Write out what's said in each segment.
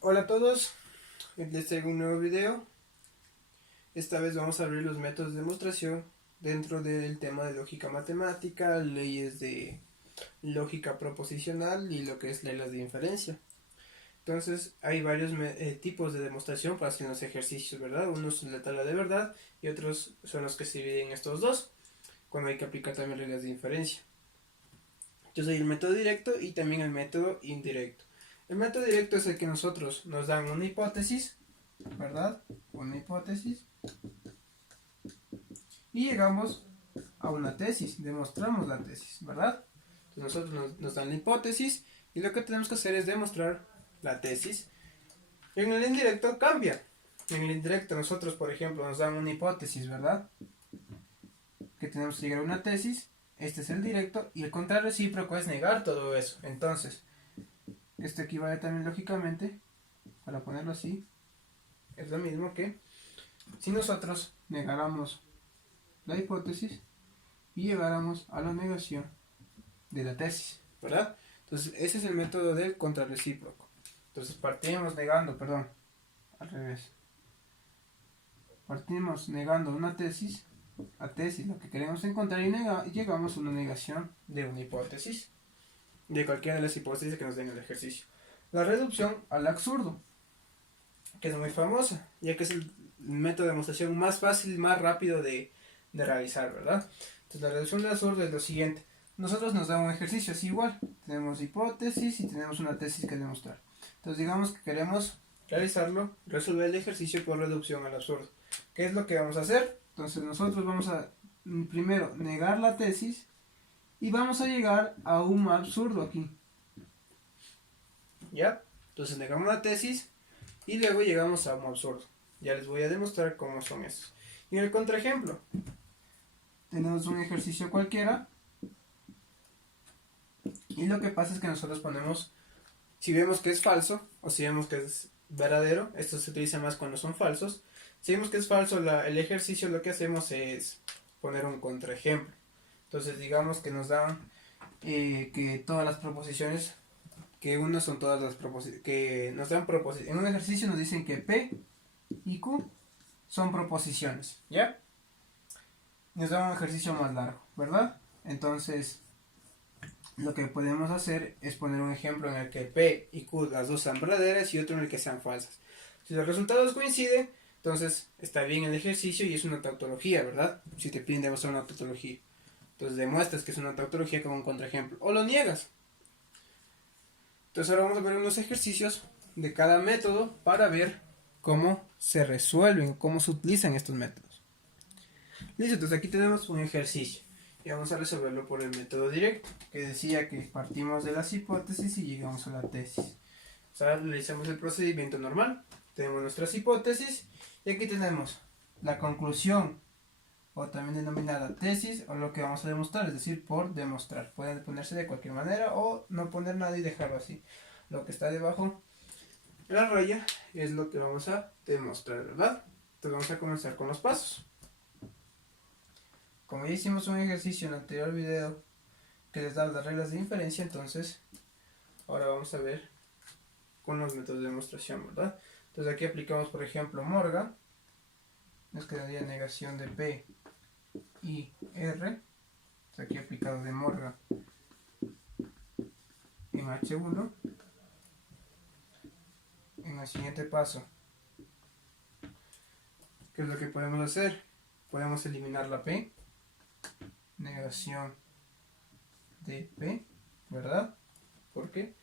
Hola a todos, les traigo un nuevo video. Esta vez vamos a ver los métodos de demostración dentro del tema de lógica matemática, leyes de lógica proposicional y lo que es leyes de inferencia. Entonces hay varios tipos de demostración para hacer los ejercicios, ¿verdad? Unos son la tabla de verdad y otros son los que se dividen en estos dos, cuando hay que aplicar también reglas de inferencia. Entonces hay el método directo y también el método indirecto. El método directo es el que nosotros nos dan una hipótesis, ¿verdad? Una hipótesis. Y llegamos a una tesis, demostramos la tesis, ¿verdad? Entonces nosotros nos dan la hipótesis y lo que tenemos que hacer es demostrar la tesis. En el indirecto cambia. En el indirecto nosotros, por ejemplo, nos dan una hipótesis, ¿verdad? Que tenemos que llegar a una tesis. Este es el directo y el contrarrecíproco es negar todo eso. Entonces, esto equivale también lógicamente, para ponerlo así, es lo mismo que si nosotros negáramos la hipótesis y llegáramos a la negación de la tesis, ¿verdad? Entonces, ese es el método del contrarrecíproco. Entonces, partimos negando, perdón, al revés. Partimos negando una tesis, a tesis, lo que queremos encontrar, y llegamos a una negación de una hipótesis, de cualquiera de las hipótesis que nos den el ejercicio. La reducción al absurdo, que es muy famosa, ya que es el método de demostración más fácil y más rápido de realizar, ¿verdad? Entonces la reducción del absurdo es lo siguiente. Nosotros nos da un ejercicio así igual. Tenemos hipótesis y tenemos una tesis que demostrar. Entonces digamos que queremos realizarlo, resolver el ejercicio por reducción al absurdo. ¿Qué es lo que vamos a hacer? Entonces nosotros vamos a primero negar la tesis y vamos a llegar a un absurdo aquí. ¿Ya? Entonces negamos la tesis y luego llegamos a un absurdo. Ya les voy a demostrar cómo son esos. Y en el contraejemplo, tenemos un ejercicio cualquiera y lo que pasa es que nosotros ponemos, si vemos que es falso o si vemos que es verdadero, esto se utiliza más cuando son falsos. Si vemos que es falso el ejercicio, lo que hacemos es poner un contraejemplo. Entonces digamos que nos dan que todas las proposiciones, que uno son todas las proposiciones, que nos dan proposiciones. En un ejercicio nos dicen que P y Q son proposiciones, ¿ya? Nos da un ejercicio más largo, ¿verdad? Entonces, lo que podemos hacer es poner un ejemplo en el que P y Q las dos sean verdaderas y otro en el que sean falsas. Si los resultados coinciden, entonces está bien el ejercicio y es una tautología, ¿verdad? Si te piden demostrar una tautología. Entonces demuestras que es una tautología con un contraejemplo. O lo niegas. Entonces ahora vamos a ver unos ejercicios de cada método para ver cómo se resuelven, cómo se utilizan estos métodos. Listo, entonces aquí tenemos un ejercicio y vamos a resolverlo por el método directo, que decía que partimos de las hipótesis y llegamos a la tesis. O sea, realizamos el procedimiento normal, tenemos nuestras hipótesis y aquí tenemos la conclusión, o también denominada tesis, o lo que vamos a demostrar, es decir, por demostrar. Pueden ponerse de cualquier manera o no poner nada y dejarlo así. Lo que está debajo de la raya es lo que vamos a demostrar, ¿verdad? Entonces vamos a comenzar con los pasos. Como ya hicimos un ejercicio en el anterior video que les da las reglas de inferencia, entonces ahora vamos a ver con los métodos de demostración, ¿verdad? Entonces aquí aplicamos, por ejemplo, Morgan. Nos quedaría negación de P y R. Aquí aplicado de Morgan en H1. En el siguiente paso, ¿qué es lo que podemos hacer? Podemos eliminar la P, negación de P, ¿verdad? ¿Por qué?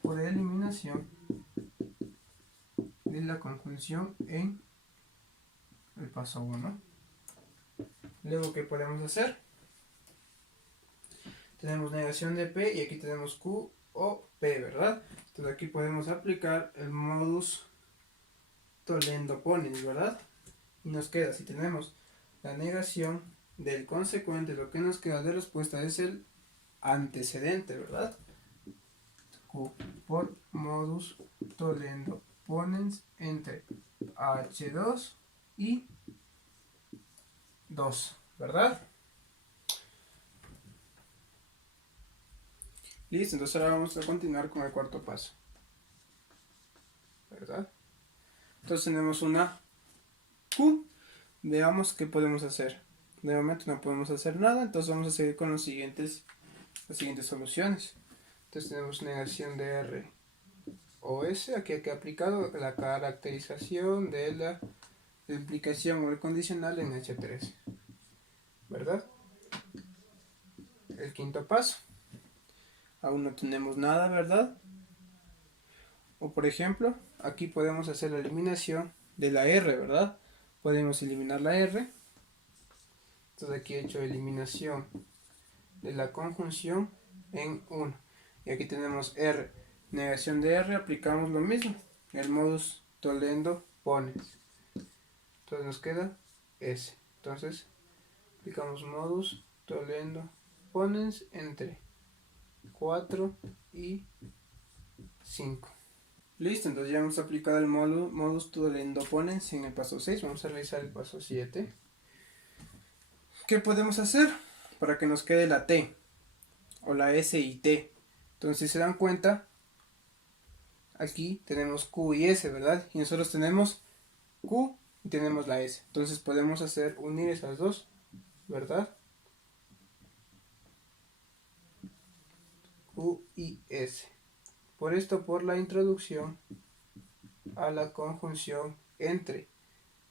Por eliminación de la conjunción en el paso 1. Luego, ¿qué podemos hacer? Tenemos negación de P y aquí tenemos Q o P, ¿verdad? Entonces aquí podemos aplicar el modus tollendo ponens, ¿verdad? Y nos queda, si tenemos la negación del consecuente, lo que nos queda de respuesta es el antecedente, ¿verdad? Q por modus tollendo ponens entre H2 y 2, ¿verdad? Listo, entonces ahora vamos a continuar con el cuarto paso. ¿verdad? Entonces tenemos una Q. Veamos qué podemos hacer. De momento no podemos hacer nada, entonces vamos a seguir con las siguientes soluciones. Entonces tenemos negación de R o S. Aquí hay que aplicado la caracterización de la implicación o el condicional en H3, ¿verdad? El quinto paso. Aún no tenemos nada, ¿verdad? O por ejemplo, aquí podemos hacer la eliminación de la R, ¿verdad? Podemos eliminar la R. Entonces aquí he hecho eliminación de la conjunción en 1. Y aquí tenemos R. Negación de R, aplicamos lo mismo. El modus tollendo ponens. Entonces nos queda S. Entonces aplicamos modus tollendo ponens entre 4 y 5. Listo, entonces ya hemos aplicado el modus tollendo ponens en el paso 6. Vamos a realizar el paso 7. ¿Qué podemos hacer? Para que nos quede la T o la S y T. Entonces si se dan cuenta, aquí tenemos Q y S, ¿verdad? Y nosotros tenemos Q y tenemos la S. Entonces podemos unir esas dos, ¿verdad? Q y S. Por esto, por la introducción a la conjunción entre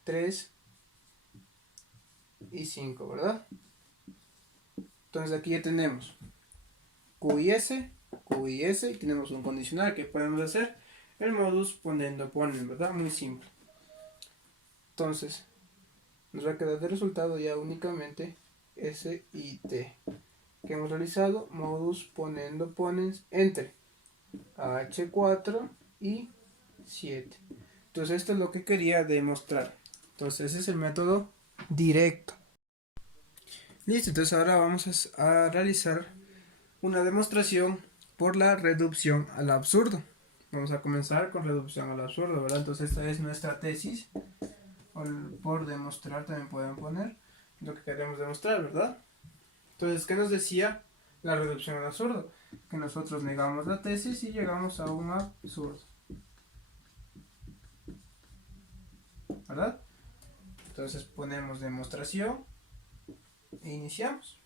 3 y 5, ¿verdad? Entonces aquí ya tenemos Q y S, y tenemos un condicional que podemos hacer el modus ponendo ponen, ¿verdad? Muy simple. Entonces nos va a quedar de resultado ya únicamente S y T que hemos realizado modus ponendo ponens entre H4 y 7. Entonces esto es lo que quería demostrar. Entonces ese es el método directo. Listo, entonces ahora vamos a realizar una demostración por la reducción al absurdo. Vamos a comenzar con reducción al absurdo, ¿verdad? Entonces esta es nuestra tesis. Por demostrar también pueden poner lo que queremos demostrar, ¿verdad? Entonces, ¿qué nos decía la reducción al absurdo? Que nosotros negamos la tesis y llegamos a un absurdo, ¿verdad? Entonces ponemos demostración e iniciamos.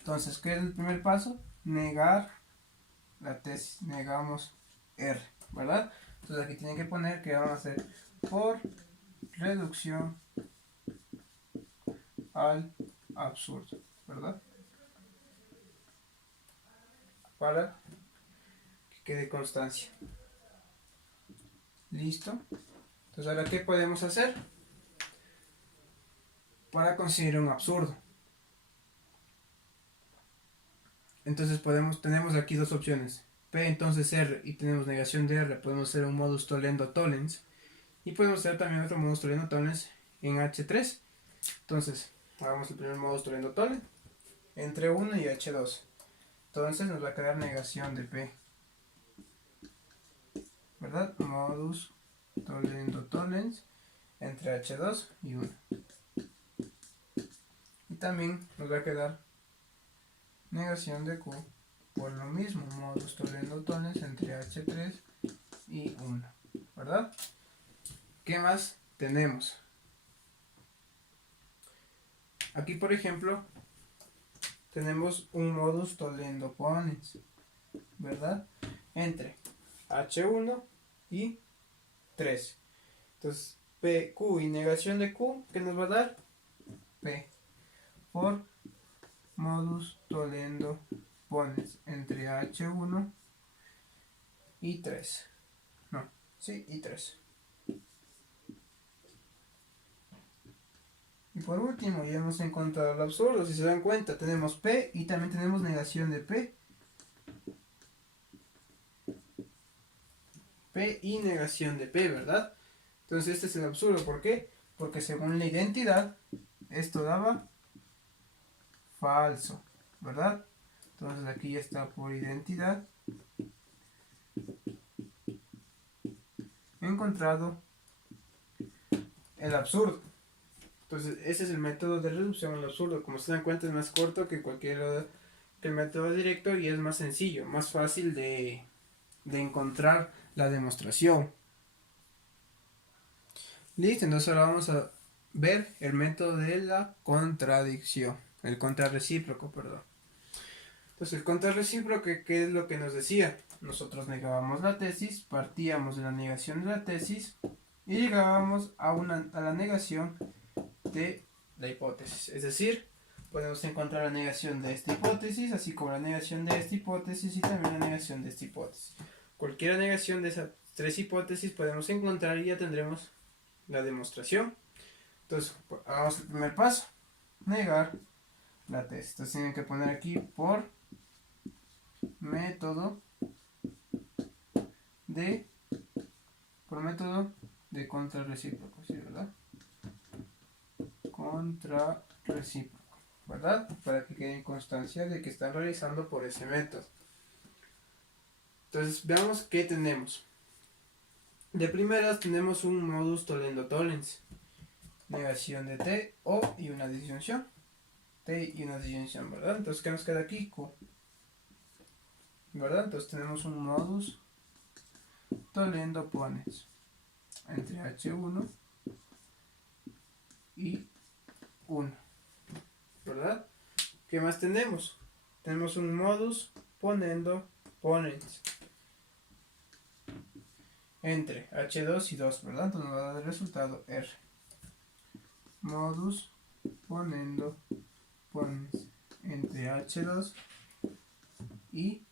Entonces, ¿qué es el primer paso? Negar la tesis, negamos R, ¿verdad? Entonces aquí tienen que poner que vamos a hacer por reducción al absurdo, ¿verdad? Para que quede constancia. ¿Listo? Entonces ahora, ¿qué podemos hacer para conseguir un absurdo? Entonces tenemos aquí dos opciones. P entonces R y tenemos negación de R. Podemos hacer un modus tollendo tollens. Y podemos hacer también otro modus tollendo tollens en H3. Entonces, hagamos el primer modus tollendo tollens entre 1 y H2. Entonces nos va a quedar negación de P, ¿verdad? Modus tollendo tollens entre H2 y 1. Y también nos va a quedar negación de Q por lo mismo, modus tollendo tollens entre H3 y 1, ¿verdad? ¿Qué más tenemos? Aquí, por ejemplo, tenemos un modus tollendo ponens, ¿verdad? Entre H1 y 3. Entonces, PQ y negación de Q, ¿qué nos va a dar? P por modus tollendo ponens entre H1 y 3. No, sí, y 3. Y por último, ya hemos encontrado el absurdo. Si se dan cuenta, tenemos P y también tenemos negación de P. P y negación de P, ¿verdad? Entonces este es el absurdo. ¿Por qué? Porque según la identidad, esto daba falso, ¿verdad? Entonces aquí ya está por identidad encontrado el absurdo. Entonces ese es el método de reducción al absurdo. Como se dan cuenta, es más corto que el método directo y es más sencillo, más fácil de de encontrar la demostración. Listo, entonces ahora vamos a ver el método de la contradicción, el contrarrecíproco, perdón. Entonces el contrarrecíproco, ¿qué es lo que nos decía? Nosotros negábamos la tesis, partíamos de la negación de la tesis y llegábamos a la negación de la hipótesis. Es decir, podemos encontrar la negación de esta hipótesis, así como la negación de esta hipótesis y también la negación de esta hipótesis. Cualquier negación de esas tres hipótesis podemos encontrar y ya tendremos la demostración. Entonces, hagamos el primer paso, negar la tesis. Entonces tienen que poner aquí por método de contrarrecíproco, ¿sí, verdad? Contrarrecíproco, ¿verdad? Para que quede en constancia de que están realizando por ese método. Entonces veamos qué tenemos. De primeras tenemos un modus tollendo tollens, negación de T, O y una disyunción. T y una disyunción, ¿verdad? Entonces, ¿qué nos queda aquí? Q, ¿verdad? Entonces tenemos un modus tollendo ponens entre H1 y 1, ¿verdad? ¿Qué más tenemos? Tenemos un modus ponendo ponens entre H2 y 2, ¿verdad? Entonces nos va a dar el resultado R. Modus ponendo ponens entre H2 y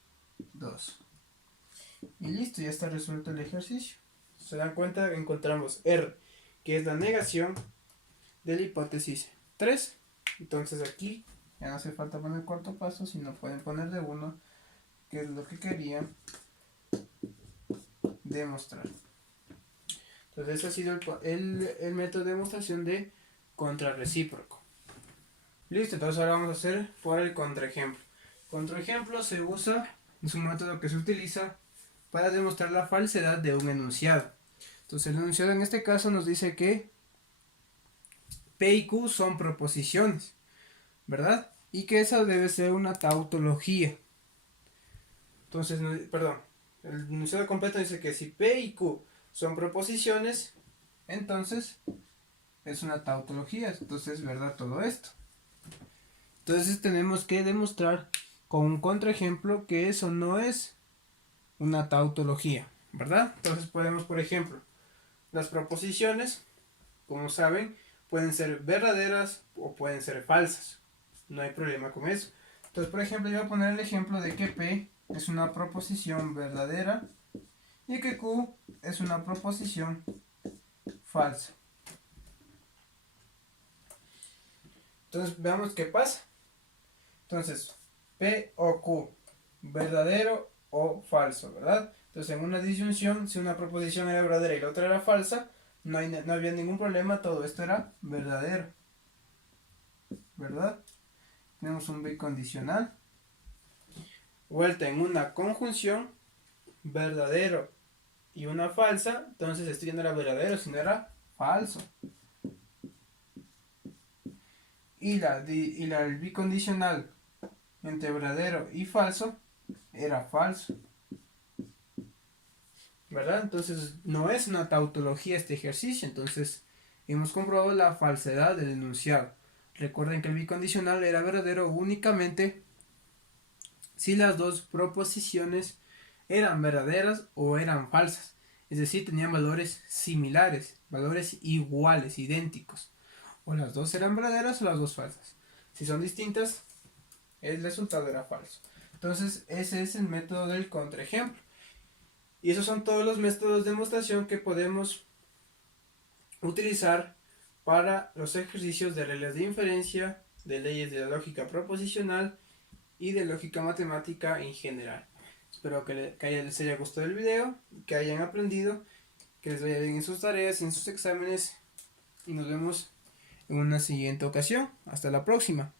2. Y listo, ya está resuelto el ejercicio. Se dan cuenta, encontramos R, que es la negación de la hipótesis 3. Entonces aquí ya no hace falta poner el cuarto paso, sino pueden poner de 1, que es lo que querían demostrar. Entonces ese ha sido el método de demostración de contrarrecíproco. Listo, entonces ahora vamos a hacer por el contraejemplo. Contraejemplo es un método que se utiliza para demostrar la falsedad de un enunciado. Entonces el enunciado en este caso nos dice que P y Q son proposiciones, ¿verdad? Y que esa debe ser una tautología. Entonces, perdón, el enunciado completo dice que si P y Q son proposiciones, entonces es una tautología. Entonces es verdad todo esto. Entonces tenemos que demostrar con un contraejemplo que eso no es una tautología, ¿verdad? Entonces podemos, por ejemplo, las proposiciones, como saben, pueden ser verdaderas o pueden ser falsas. No hay problema con eso. Entonces, por ejemplo, yo voy a poner el ejemplo de que P es una proposición verdadera y que Q es una proposición falsa. Entonces, veamos qué pasa. Entonces, P o Q, verdadero o falso, ¿verdad? Entonces, en una disyunción, si una proposición era verdadera y la otra era falsa, no había ningún problema, todo esto era verdadero, ¿verdad? Tenemos un bicondicional. Vuelta en una conjunción, verdadero y una falsa, entonces esto ya no era verdadero, sino era falso. Y el bicondicional entre verdadero y falso era falso, ¿verdad? Entonces no es una tautología este ejercicio. Entonces hemos comprobado la falsedad del enunciado. Recuerden que el bicondicional era verdadero únicamente si las dos proposiciones eran verdaderas o eran falsas, es decir, tenían valores similares, valores iguales, idénticos, o las dos eran verdaderas o las dos falsas. Si son distintas, el resultado era falso. Entonces ese es el método del contraejemplo. Y esos son todos los métodos de demostración que podemos utilizar para los ejercicios de reglas de inferencia, de leyes de la lógica proposicional y de lógica matemática en general. Espero que les haya gustado el video, que hayan aprendido, que les vaya bien en sus tareas y en sus exámenes, y nos vemos en una siguiente ocasión. Hasta la próxima.